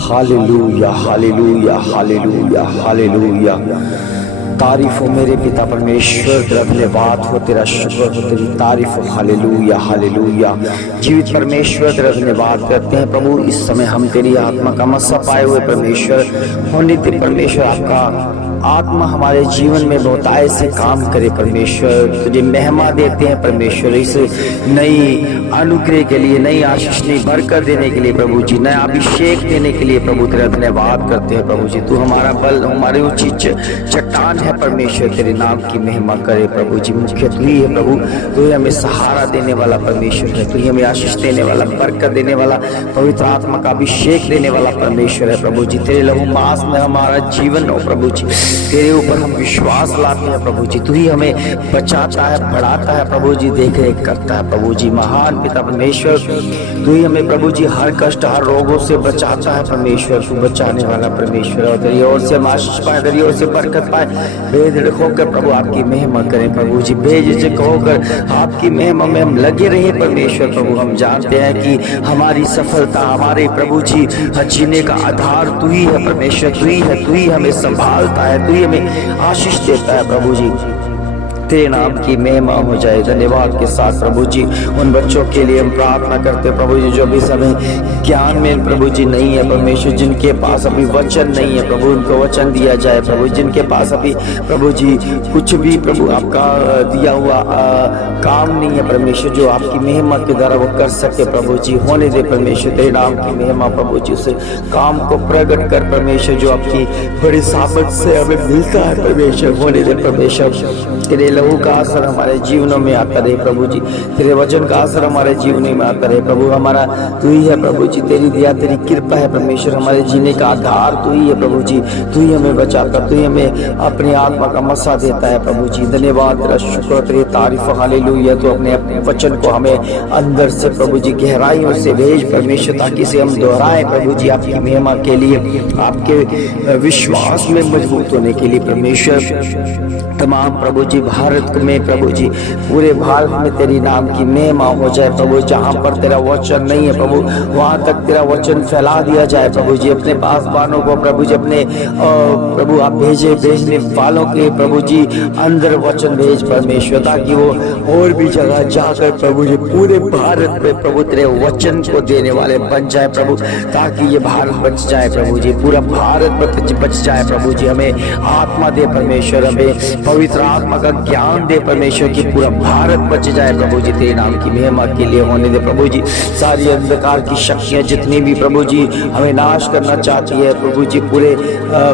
Hallelujah hallelujah hallelujah hallelujah. तारीफ हो मेरे पिता परमेश्वर, तेरा धन्यवाद हो, तेरा शुक्र हो, तेरी तारीफ हो। Hallelujah hallelujah. जीवित परमेश्वर तेरा धन्यवाद करते हैं प्रभु। इस समय हम तेरी आत्मा का मसा पाए हुए परमेश्वर होने दे परमेश्वर। आपका आत्मा हमारे जीवन में बहुतायत से काम करे परमेश्वर। तुझे महिमा देते हैं परमेश्वर, इस नई अनुग्रह के लिए, नई आशीष, नई बरकत देने के लिए प्रभु जी, नया अभिषेक देने के लिए प्रभु तेरा धन्यवाद करते हैं प्रभु जी। तू हमारा बल, हमारे ऊंची चट्टान है परमेश्वर। तेरे नाम की महिमा करे प्रभु जी। मुख्य तू ही है प्रभु, तू ही हमें सहारा देने वाला परमेश्वर है। तू ही हमें आशीष देने वाला, बरकत देने वाला, पवित्र आत्मा का अभिषेक देने वाला परमेश्वर है प्रभु जी। तेरे लहू मांस में हमारा जीवन हो प्रभु जी। तेरे ऊपर हम विश्वास लाते हैं प्रभु जी। तू ही हमें बचाता है, बढ़ाता है प्रभु जी, देख रेख करता है प्रभु जी। महान पिता परमेश्वर, तू ही हमें प्रभु जी हर कष्ट, हर रोगों से बचाता है परमेश्वर। तू बचाने वाला परमेश्वर, और तेरी ओर से हम आशीष पाए, तेरी ओर से बरकत पाए। बेधड़क होकर प्रभु आपकी महिमा करें प्रभु जी। बेझिझक होकर आपकी महिमा में हम लगे रहे परमेश्वर। प्रभु हम जानते हैं कि हमारी सफलता, हमारे प्रभु जी जीने का आधार तू ही है परमेश्वर। तू ही है, तू ही हमें संभालता है, तू ही हमें आशीष देता है प्रभु जी। तेरे नाम की महिमा हो जाए। धन्यवाद के साथ प्रभु जी उन बच्चों के लिए हम प्रार्थना करते हैं प्रभु जी जो भी समय ज्ञान में प्रभु जी नहीं है परमेश्वर, जिनके पास अभी वचन नहीं है प्रभु, उनको वचन दिया जाए प्रभु। जिनके पास अभी प्रभु जी कुछ भी प्रभु आपका दिया हुआ काम नहीं है परमेश्वर, जो आपकी महिमा के द्वारा वो कर सके प्रभु जी, होने दे परमेश्वर। तेरे नाम की महिमा प्रभु जी, उस काम को प्रकट कर परमेश्वर जो आपकी बड़ी सामर्थ से हमें मिलता है परमेश्वर, होने दे परमेश्वर। तेरे लहू का असर हमारे जीवनों में आता रहे प्रभु जी, तेरे वचन का असर हमारे जीवन में आता रहे प्रभु। हमारा तू ही है प्रभु जी, तेरी दया, तेरी कृपा है परमेश्वर। हमारे जीने का आधार तू ही है प्रभु जी। तू ही हमें बचाता, तू ही हमें अपनी आत्मा का मसा देता है प्रभु जी। धन्यवाद, तेरा शुक्र, तेरी तारीफ। हालेलुया। तो अपने वचन को हमें अंदर से प्रभु जी गहराइयों से भेज परमेश्वर, ताकि से हम दोहराएं प्रभु जी आपकी महिमा के लिए, आपके विश्वास में मजबूत होने के लिए परमेश्वर। तमाम प्रभु जी भारत में प्रभु जी, पूरे भारत में तेरी नाम की महिमा हो जाए प्रभु। जहाँ पर तेरा वचन नहीं है प्रभु, वहाँ तक तेरा वचन फैला दिया जाए प्रभु जी। अपने पास वालों को प्रभु जी, अपने प्रभु आप भेजने वालों के प्रभु जी अंदर वचन भेज परमेश्वर, ताकि वो और भी जगह जाकर प्रभु जी पूरे भारत में प्रभु तेरे वचन को देने वाले बन जाए प्रभु, ताकि ये भारत बच जाए प्रभु जी, पूरा भारत बच जाए प्रभु जी। हमें आत्मा दे परमेश्वर, हमें पवित्र आत्मा का ज्ञान दे परमेश्वर, की पूरा भारत बच जाए प्रभु जी। तेरे नाम की महिमा के लिए होने दे प्रभु जी। सारी अंधकार की शक्तियां जितनी भी प्रभु जी हमें नाश करना चाहती है प्रभु जी, पूरे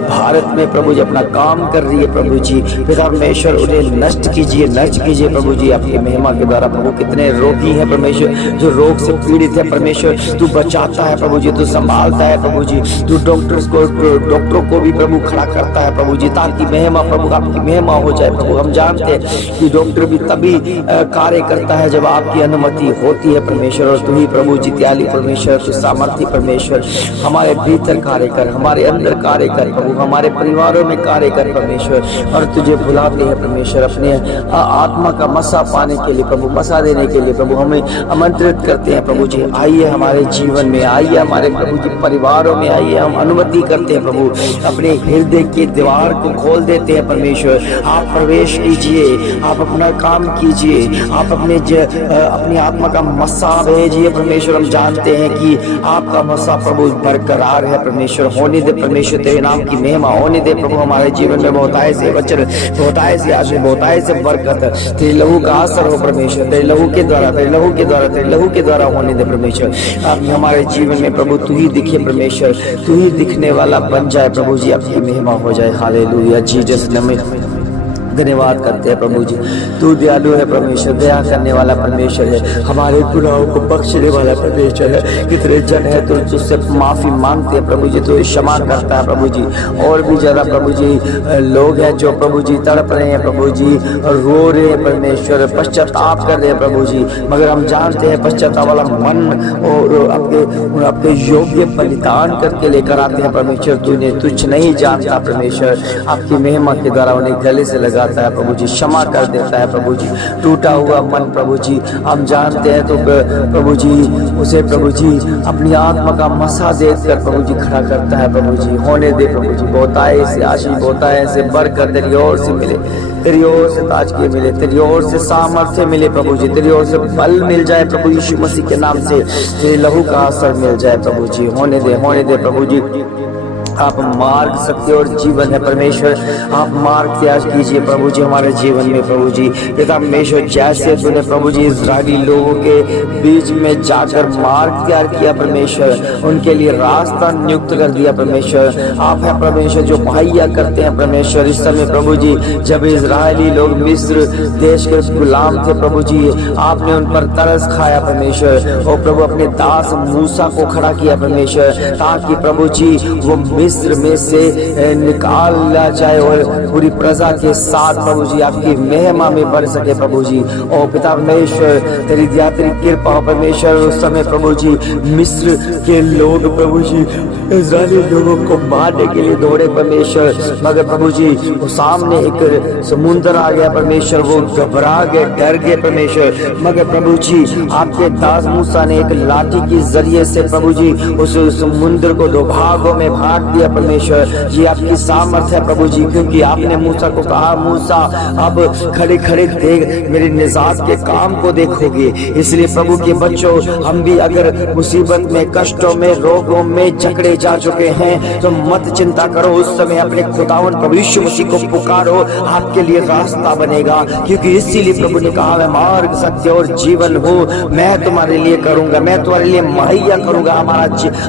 भारत में प्रभु जी अपना काम कर रही है प्रभु जी। पिता परमेश्वर उन्हें नष्ट कीजिए, नष्ट कीजिए प्रभु जी आपकी महिमा के द्वारा प्रभु। कितने रोगी हैं परमेश्वर, जो रोग से पीड़ित है परमेश्वर, तू बचाता है प्रभु जी, तू संभालता है प्रभु जी। तू डॉक्टरों को भी प्रभु खड़ा करता है प्रभु जी, ताकि महिमा प्रभु आपकी महिमा हो जाए प्रभु। हम जानते हैं कि डॉक्टर भी तभी कार्य करता है जब आपकी अनुमति होती है परमेश्वर। और तू ही प्रभु जित्याली परमेश्वर, तू सामर्थ्य परमेश्वर, हमारे भीतर कार्य कर, हमारे अंदर कार्य कर प्रभु, हमारे परिवारों में कार्य कर परमेश्वर। और तुझे बुलाते हैं परमेश्वर अपने आत्मा का मसा पाने के लिए प्रभु, मसा देने के लिए प्रभु हमें आमंत्रित करते हैं प्रभु जी। आइए हमारे जीवन में, आइए हमारे प्रभु जी परिवारों में आइए। हम अनुमति करते हैं प्रभु, अपने हृदय के द्वार को खोल देते हैं परमेश्वर। आप प्रवेश कीजिए, आप अपना काम कीजिए, आप अपनी आत्मा का मसा भेजिए परमेश्वर। हम जानते हैं कि आपका मसा प्रभु बरकरार है परमेश्वर, होने दे परमेश्वर। तेरे नाम की महिमा होने दे प्रभु हमारे जीवन में। बहुतायत से वचन, बहुतायत से आशीष, बहुतायत से बरकत, तेरे लहू का असर हो परमेश्वर। तेरे लहू के द्वारा, तेरे लहू के द्वारा, तेरे लहू के द्वारा होने दे परमेश्वर। आप हमारे जीवन में प्रभु तू ही दिखे परमेश्वर, तू ही दिखने वाला बन जाए प्रभु जी, आपकी महिमा हो जाए। हालेलुया। जीसस नेम धन्यवाद करते हैं प्रभु जी। तू दयालु है परमेश्वर, दया करने वाला परमेश्वर है, हमारे गुनाहों को बख्शने वाला परमेश्वर है। कितने जन है तो तुझसे माफी मांगते हैं प्रभु जी, तो क्षमा करता है प्रभु जी। और भी ज्यादा प्रभु जी लोग हैं जो प्रभु जी तड़प रहे हैं प्रभु जी, रो रहे हैं परमेश्वर, पश्चाताप कर रहे हैं प्रभु जी। मगर हम जानते हैं पश्चाताप वाला मन और आपके योग्य बलिदान करके लेकर आते हैं परमेश्वर। तूने तुझ नहीं जानता परमेश्वर, आपकी महिमा के द्वारा उन्हें गले से लगा जाता है प्रभु जी, क्षमा कर देता है प्रभु जी। टूटा हुआ मन प्रभु जी हम जानते हैं तो प्रभु जी उसे प्रभु जी अपनी आत्मा का मसा देकर प्रभु जी खड़ा करता है प्रभु जी। होने दे प्रभु जी, बहुतायत से आशीष, बहुतायत से बरकत तेरी ओर से मिले, तेरी ओर से ताजगी मिले, तेरी ओर से सामर्थ्य मिले प्रभु जी, तेरी ओर से बल मिल जाए प्रभु यीशु मसीह के नाम से, तेरे लहू का असर मिल जाए प्रभु जी। होने दे प्रभु जी। आप मार्ग, सत्य और जीवन है परमेश्वर, आप मार्ग त्याग कीजिए प्रभु जी हमारे जीवन में प्रभु जी। पिता परमेश्वर, जैसे तूने प्रभु जी इजरायली लोगों के बीच में जाकर मार्ग तैयार किया परमेश्वर, उनके लिए रास्ता नियुक्त कर दिया परमेश्वर। आप है परमेश्वर जो मुहैया करते हैं परमेश्वर। इस समय प्रभु जी जब इजरायली लोग मिस्र देश के गुलाम थे प्रभु जी, आपने उन पर तरस खाया परमेश्वर, और प्रभु अपने दास मूसा को खड़ा किया परमेश्वर, ताकि प्रभु जी वो मिस्र में से निकाला जाए और पूरी प्रजा के साथ प्रभु जी आपकी महिमा में बढ़ सके प्रभु जी। और पिता परमेश्वर तेरी दया, तेरी कृपा हो परमेश्वर। उस समय प्रभु जी मिस्र के लोग प्रभु जी इस्राएली लोगों को मारने के लिए दौड़े परमेश्वर, मगर प्रभु जी वो सामने एक समुद्र आ गया परमेश्वर, वो घबरा गए, डर गए परमेश्वर। मगर प्रभु जी आपके दास मूसा ने एक लाठी के जरिए से प्रभु जी उस समुद्र को दो भागों में भाग दिया परमेश्वर। ये आपकी सामर्थ है प्रभु जी, क्योंकि आपने मूसा को कहा मूसा अब खड़े खड़े देख मेरे निजात के काम को देखोगे। इसलिए प्रभु के बच्चों, हम भी अगर मुसीबत में, कष्टों में, रोगों में जकड़े जा चुके हैं तो मत चिंता करो। उस समय अपने खुदावन प्रभु यीशु मसीह को पुकारो, आपके लिए रास्ता बनेगा, क्योंकि इसीलिए प्रभु ने कहा मैं मार्ग, सत्य और जीवन हूँ, मैं तुम्हारे लिए करूंगा, मैं तुम्हारे लिए मुहैया करूंगा। हमारा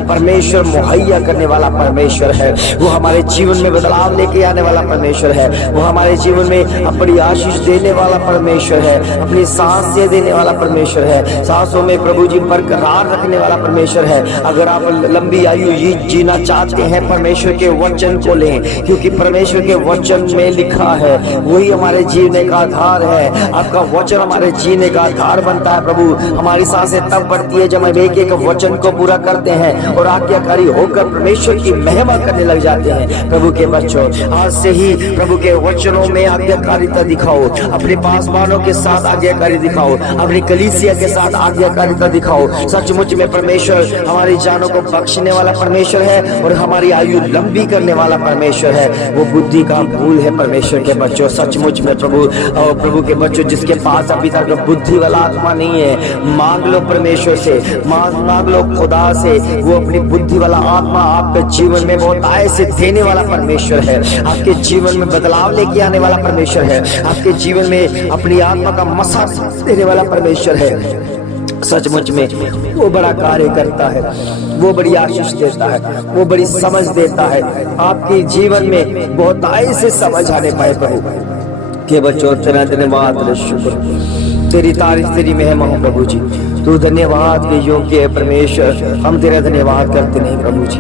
परमेश्वर मुहैया करने वाला परमेश्वर है, वो हमारे जीवन में बदलाव लेके आने वाला परमेश्वर है, वो हमारे जीवन में अपनी आशीष देने वाला परमेश्वर है, अपनी सांसें देने वाला परमेश्वर है, सांसों में प्रभु जी बरकरार रखने वाला परमेश्वर है। अगर आप लंबी आयु जीना चाहते हैं परमेश्वर के वचन को लें, क्योंकि परमेश्वर के वचन में लिखा है वही हमारे जीने का आधार है। आपका वचन हमारे जीने का आधार बनता है प्रभु। हमारी सांसें तब बढ़ती है जब हम एक एक वचन को पूरा करते हैं और आज्ञाकारी होकर परमेश्वर की महिमा करने लग जाते हैं। प्रभु के बच्चों, आज से ही प्रभु के वचनों में आज्ञाकारिता दिखाओ, अपने पासवानों के साथ आज्ञाकारी दिखाओ, अपनी कलीसिया के साथ आज्ञाकारिता दिखाओ। सचमुच में परमेश्वर हमारी जानों को बख्शने वाला परमेश्वर है और हमारी आयु लंबी करने वाला परमेश्वर है। वो बुद्धि का भूल है परमेश्वर के बच्चों, सचमुच में प्रभु और प्रभु के बच्चों, जिसके पास अभी तक बुद्धि वाला आत्मा नहीं है, मांग लो परमेश्वर से, मांग लो खुदा से। वो अपनी बुद्धि वाला आत्मा आपके जीवन में बहुत आय से देने वाला परमेश्वर है, आपके जीवन में बदलाव लेके आने वाला परमेश्वर है, आपके जीवन में अपनी आत्मा का मसा देने वाला परमेश्वर है। सचमुच में वो बड़ा कार्य करता है, वो बड़ी आशीष देता है, वो बड़ी समझ देता है। आपके जीवन में बहुत आय से समझ आने पाए प्रभु के बच्चों, तेरा धन्यवाद, तेरा शुक्र, तेरी तारीफ, तेरी महिमा हो प्रभु जी। तू धन्यवाद के योग्य है परमेश्वर। हम तेरा धन्यवाद करते नहीं प्रभु जी,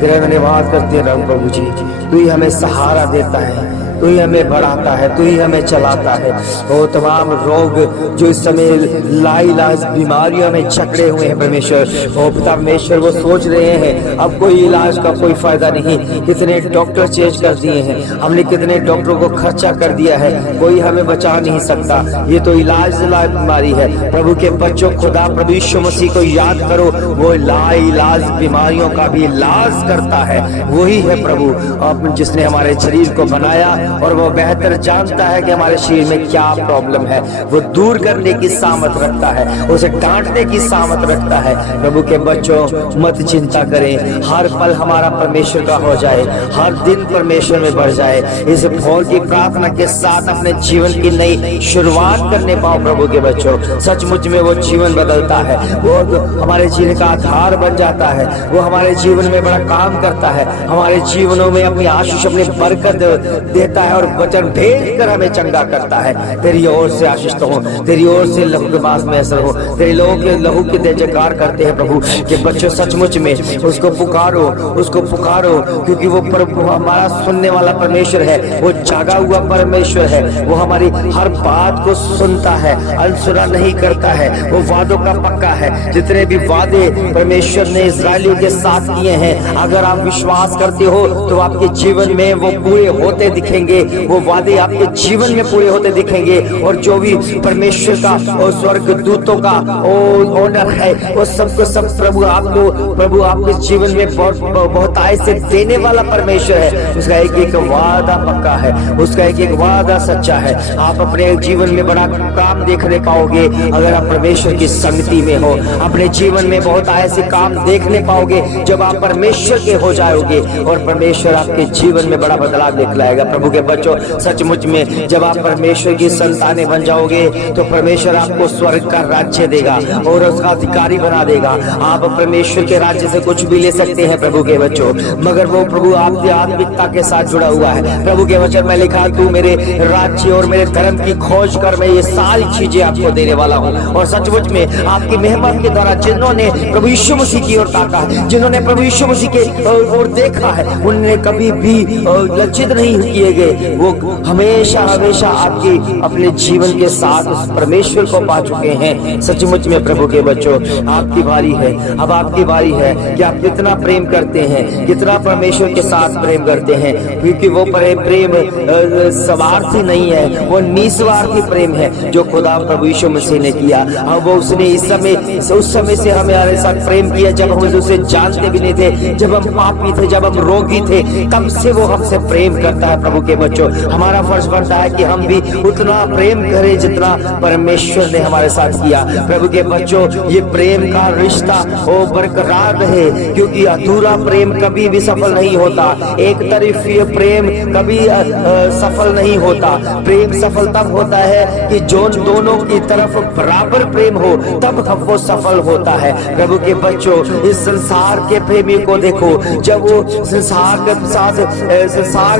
तेरा धन्यवाद करते रहो प्रभु जी। तू ही हमें सहारा देता है, तू ही हमें बढ़ाता है, तू ही हमें चलाता है। वो तमाम रोग जो इस समय लाइलाज बीमारियों में जकड़े हुए हैं परमेश्वर, ओ पिता परमेश्वर, वो सोच रहे हैं अब कोई इलाज का कोई फायदा नहीं। कितने डॉक्टर चेंज कर दिए हैं हमने, कितने डॉक्टरों को खर्चा कर दिया है, कोई हमें बचा नहीं सकता। ये तो इलाज बीमारी है। प्रभु के बच्चों, खुदा प्रभु यीशु मसीह को याद करो, वो लाइलाज बीमारियों का भी इलाज करता है। वही है प्रभु जिसने हमारे शरीर को बनाया और वो बेहतर जानता है कि हमारे शरीर में क्या प्रॉब्लम है। वो दूर करने की सामर्थ रखता है, उसे डांटने की सामर्थ रखता है। प्रभु के बच्चों, मत चिंता करें, हर पल हमारा परमेश्वर का हो जाए, हर दिन परमेश्वर में बढ़ जाए। इस भोर की प्रार्थना के साथ अपने जीवन की नई शुरुआत करने पाओ प्रभु के बच्चों। सचमुच में वो जीवन बदलता है, वो हमारे जीवन का आधार बन जाता है, वो हमारे जीवन में बड़ा काम करता है, हमारे जीवनों में अपनी आशीष, अपनी बरकत देता है और वचन भेज कर हमें चंगा करता है। तेरी ओर से आशीष तो हो, तेरी ओर से लहू के पास में असर हो, तेरे लोगों के लहू के जयकार करते हैं प्रभु के बच्चों। सचमुच में उसको पुकारो, उसको पुकारो, क्योंकि वो प्रभु हमारा सुनने वाला परमेश्वर है, वो जागा हुआ परमेश्वर है, वो हमारी हर बात को सुनता है, अनसुना नहीं करता है, वो वादों का पक्का है। जितने भी वादे परमेश्वर ने इस्राएलियों के साथ किए हैं, अगर आप विश्वास करते हो तो आपके जीवन में वो पूरे होते दिखेंगे। दिखेंगे, वो वादे आपके जीवन में पूरे होते दिखेंगे। और जो भी परमेश्वर का और स्वर्ग दूतों का ऑनर है, वो सबको सब प्रभु आपके जीवन में बहुत आय से देने वाला परमेश्वर है। उसका एक एक वादा पक्का है, उसका एक एक वादा सच्चा है। आप अपने जीवन में बड़ा काम देखने पाओगे अगर आप परमेश्वर की संगति में हो। अपने जीवन में बहुत ऐसे काम देखने पाओगे जब आप परमेश्वर के हो जाओगे, और परमेश्वर आपके जीवन में बड़ा बदलाव दिखलाएगा। प्रभु के बच्चों, सचमुच में जब आप परमेश्वर की संतानें बन जाओगे तो परमेश्वर आपको स्वर्ग का राज्य देगा और उसका अधिकारी बना देगा। आप परमेश्वर के राज्य से कुछ भी ले सकते हैं प्रभु के बच्चों, मगर वो प्रभु आपकी आत्मिकता के साथ जुड़ा हुआ है। प्रभु के वचन में लिखा, तू मेरे राज्य और मेरे धर्म की खोज कर, मैं ये सारी चीजें आपको देने वाला हूँ। और सचमुच में आपकी मेहमान के द्वारा जिन्होंने प्रभु यीशु मसीह की ओर ताका है, जिन्होंने प्रभु यीशु मसीह के ओर देखा है, उन्हें कभी भी लज्जित नहीं किए गए। वो हमेशा हमेशा आपकी अपने जीवन के साथ उस परमेश्वर को पा चुके हैं। सचमुच में प्रभु के बच्चों, आपकी बारी है, अब आपकी बारी है कि आप कितना प्रेम करते हैं, कितना परमेश्वर के साथ प्रेम करते हैं। क्योंकि वो प्रेम स्वार्थी नहीं है, वो निस्वार्थी प्रेम है जो खुदा प्रभु यीशु मसीह ने किया। अब वो उसने उस समय से हमारे साथ प्रेम किया जब हम उसे जानते भी नहीं थे, जब हम पापी थे, जब हम रोगी थे, तब से वो हमसे प्रेम करता है। प्रभु के बच्चों, हमारा फर्ज बनता है कि हम भी उतना प्रेम करें जितना परमेश्वर ने हमारे साथ किया। प्रभु के बच्चों, ये प्रेम का रिश्ता वो बरकरार रहे, क्योंकि अधूरा प्रेम कभी भी सफल नहीं होता। एक तरफी प्रेम कभी सफल नहीं होता। प्रेम सफल तब होता है कि जो दोनों की तरफ बराबर प्रेम हो, तब वो सफल होता है। प्रभु के बच्चों, इस संसार के प्रेमी को देखो, जब वो संसार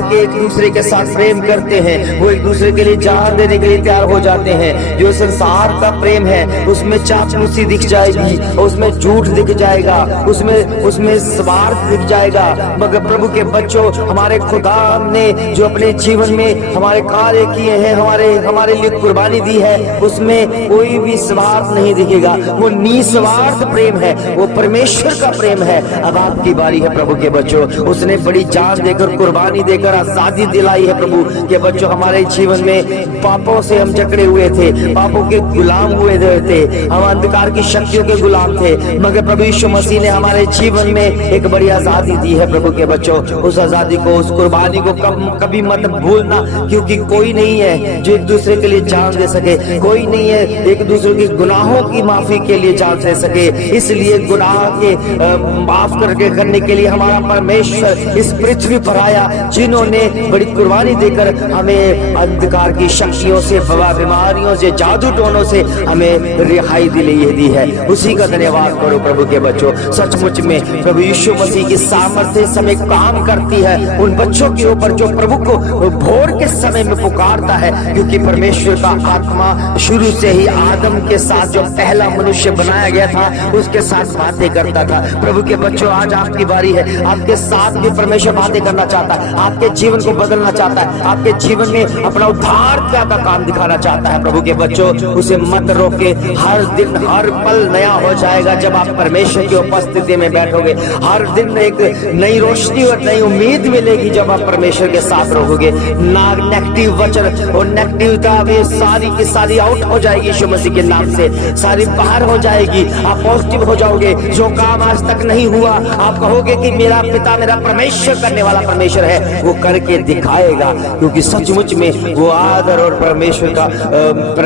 के एक दूसरे के साथ प्रेम करते हैं, वो एक दूसरे के लिए जान देने के लिए तैयार हो जाते हैं। जो संसार का प्रेम है उसमें चापलूसी दिख जाएगी, उसमें झूठ दिख जाएगा, उसमें स्वार्थ दिख जाएगा। मगर प्रभु के बच्चों, हमारे खुदा ने जो अपने जीवन में हमारे कार्य किए हैं, हमारे लिए कुर्बानी दी है, उसमें कोई भी स्वार्थ नहीं दिखेगा। वो निस्वार्थ प्रेम है, वो परमेश्वर का प्रेम है। अब आपकी बारी है प्रभु के बच्चों। उसने बड़ी जान देकर, कुर्बानी देकर आजादी दिलाई है। प्रभु के बच्चों, हमारे जीवन में पापों से हम जकड़े हुए थे, पापों के गुलाम हुए थे, हम अंधकार की शक्तियों के गुलाम थे, मगर प्रभु यीशु मसीह ने हमारे जीवन में एक बड़ी आजादी दी है। प्रभु के बच्चों, उस आजादी को, उस कुर्बानी को कभी मत भूलना, क्योंकि कोई नहीं है जो एक दूसरे के लिए जान दे सके, कोई नहीं है एक दूसरे के गुनाहों की माफी के लिए जान दे सके। इसलिए गुनाह के माफ करने के लिए हमारा परमेश्वर इस पृथ्वी पर आया, जिन्होंने बड़ी कुर्बानी देकर हमें अंधकार की शक्तियों से, बीमारियों से, जादू टोनों से हमें रिहाई दी है। उसी का धन्यवाद करो प्रभु के बच्चों। सचमुच में प्रभु यीशु मसीह की सामर्थ्य समय काम करती है उन बच्चों के ऊपर जो प्रभु को भोर के समय में पुकारता है, क्योंकि परमेश्वर का आत्मा शुरू से ही आदम के साथ, जो पहला मनुष्य बनाया गया था, उसके साथ बातें करता था। प्रभु के बच्चों, आज आपकी बारी है। आपके साथ भी परमेश्वर बातें करना चाहता है, आपके जीवन को बदलना चाहता है, आपके जीवन में अपना उद्धार का काम दिखाना चाहता है। प्रभु के बच्चों, उसे मत रोके। हर दिन हर पल नया हो जाएगा जब आप परमेश्वर की उपस्थिति में बैठोगे। हर दिन एक नई रोशनी और नई उम्मीद मिलेगी जब आप परमेश्वर के साथ रहोगे। नेगेटिव वचन और नेगेटिविटी वे सारी की सारी आउट हो जाएगी यीशु मसीह के नाम से, सारी बाहर हो जाएगी। आप पॉजिटिव हो जाओगे। जो काम आज तक नहीं हुआ, आप कहोगे कि मेरा पिता, मेरा परमेश्वर करने वाला परमेश्वर है, वो करके दिखाएगा, क्योंकि सचमुच में वो आदर और परमेश्वर का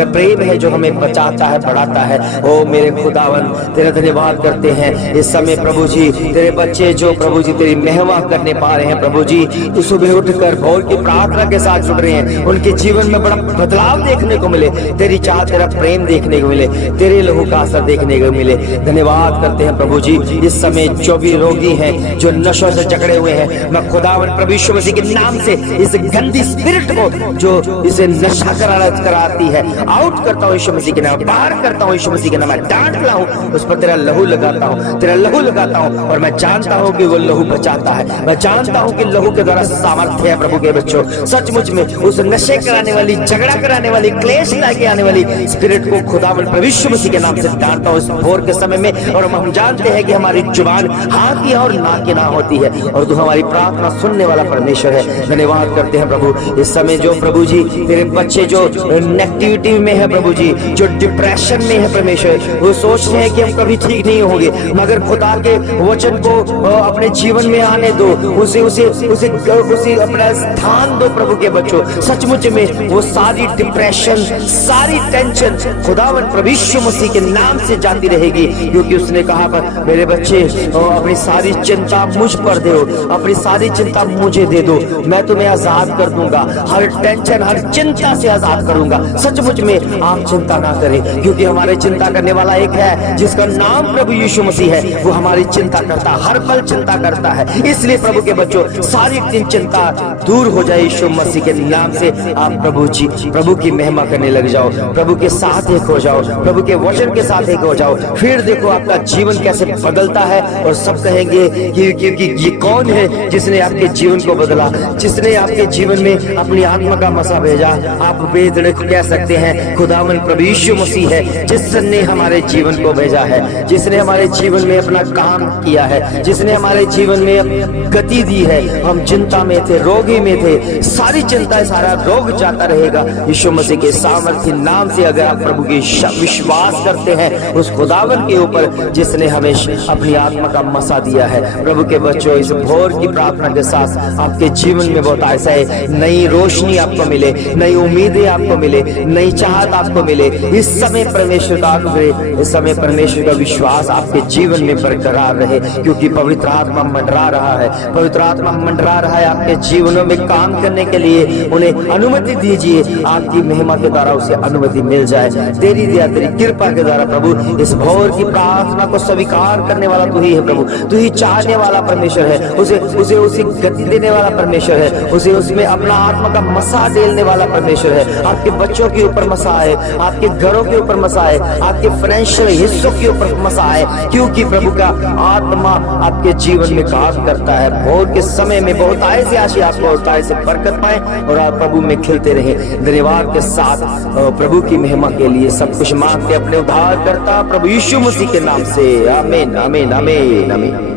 प्रेम है जो हमें बचाता है, बढ़ाता है। ओ मेरे खुदावन, तेरा धन्यवाद करते हैं इस समय प्रभु जी। तेरे बच्चे जो प्रभु जी तेरी मेहमा करने पा रहे हैं प्रभु जी, तो सुबह उठकर भोर की प्रार्थना के साथ जुड़ रहे हैं, उनके जीवन में बड़ा बदलाव देखने को मिले, तेरी चाह, तेरा प्रेम देखने को मिले, तेरे लहू का असर देखने को मिले। धन्यवाद करते हैं प्रभु जी। इस समय जो भी रोगी हैं, जो नशों से जकड़े हुए हैं, मैं खुदावन प्रभु यीशु मसीह के नाम से इस गंदी स्पिरिट को जो इसे नशा कराती है, आउट करता हूँ यीशु मसीह के नाम, बाहर करता हूँ यीशु मसीह के नाम। मैं डांट रहा हूँ, उस पर तेरा लहू लगाता हूँ, तेरा लहू लगाता हूँ, और मैं जानता हूँ कि वो लहू बचाता है। मैं जानता हूँ कि लहू के द्वारा सामर्थ्य है प्रभु के बच्चों। सचमुच में उस नशे कराने वाली, झगड़ा कराने वाली, क्लेश लाके आने वाली स्पिरिट को खुदावन प्रभु यीशु मसीह के नाम से डांटता हूँ इस भोर के समय में। और हम जानते हैं कि हमारी जुबान हाँ की और ना की ना होती है, और तू हमारी प्रार्थना सुनने वाला परमेश्वर है। धन्यवाद धन्यवाद करते हैं प्रभु। इस समय जो प्रभु जी तेरे बच्चे जो नेगेटिविटी में है प्रभु जी, जो डिप्रेशन में है परमेश्वर, वो सोच रहे हैं कि हम कभी ठीक नहीं होंगे, मगर खुदा के वचन को अपने जीवन में आने दो, उसे उसे उसे उसे अपना स्थान दो प्रभु के बच्चों। सचमुच में वो सारी डिप्रेशन, सारी टेंशन खुदावन प्रभु यीशु मसीह के नाम से जाती रहेगी, क्योंकि उसने कहा मेरे बच्चे अपनी सारी चिंता मुझ पर दो, अपनी सारी चिंता मुझे दे दो, मैं तुम्हें आजाद कर दूंगा, हर टेंशन हर चिंता से आजाद करूंगा। सचमुच में आप चिंता ना करें, क्योंकि हमारे चिंता करने वाला एक है जिसका नाम प्रभु यीशु मसीह है। वो हमारी चिंता करता, हर पल चिंता करता है। इसलिए प्रभु के बच्चों सारी चिंता दूर हो जाए यीशु मसीह के नाम से। आप प्रभु जी प्रभु की महिमा करने लग जाओ, प्रभु के साथ एक हो जाओ, प्रभु के वचन के साथ एक हो जाओ। फिर देखो आपका जीवन कैसे बदलता है, और सब कहेंगे कि ये कौन है जिसने आपके जीवन को बदला, जिसने आपके जीवन में अपनी आत्मा का मसा भेजा। आप बेधड़क कह सकते हैं खुदावन प्रभु यीशु मसीह है जिसने हमारे जीवन को भेजा है, जिसने हमारे जीवन में अपना काम किया है, जिसने हमारे जीवन में गति दी है। हम चिंता में थे, रोगी में थे, सारी चिंता सारा रोग जाता रहेगा यीशु मसीह के सामर्थ्य नाम से। अगर आप प्रभु की विश्वास करते हैं उस खुदावन के ऊपर जिसने हमें अपनी आत्मा का मसा दिया है। प्रभु के बच्चों इस भोर की प्रार्थना के साथ आपके जीवन में बहुत ऐसा है, नई रोशनी आपको मिले, नई उम्मीदें आपको मिले, नई चाहत आपको मिले। इस समय परमेश्वर का अनुग्रह, इस समय परमेश्वर का विश्वास आपके जीवन में बरकरार रहे, क्योंकि पवित्र आत्मा मंडरा रहा है, पवित्र आत्मा मंडरा रहा है आपके जीवनों में काम करने के लिए। उन्हें अनुमति दीजिए, आपकी महिमा के द्वारा उसे अनुमति मिल जाए। तेरी दया तेरी कृपा के द्वारा प्रभु इस भोर की प्रार्थना को स्वीकार करने वाला तू ही है प्रभु, तू ही चाहने वाला परमेश्वर है, उसे गति देने वाला परमेश्वर है, उसे उसमें अपना आत्मा का मसा डालने वाला परमेश्वर है। आपके बच्चों के ऊपर मसा है, आपके घरों के ऊपर मसा है, आपके फाइनेंशियल हिस्सों के ऊपर मसा है, क्योंकि प्रभु का आत्मा आपके जीवन में काम करता है। भोर के समय में बहुत आय से आशीष आपको होता है, से बरकत पाए और आप प्रभु में खिलते रहे। धन्यवाद के साथ प्रभु की महिमा के लिए सब कुछ मांगते अपने उद्धार करता प्रभु यीशु मसीह के नाम से। आमीन आमीन आमीन आमीन।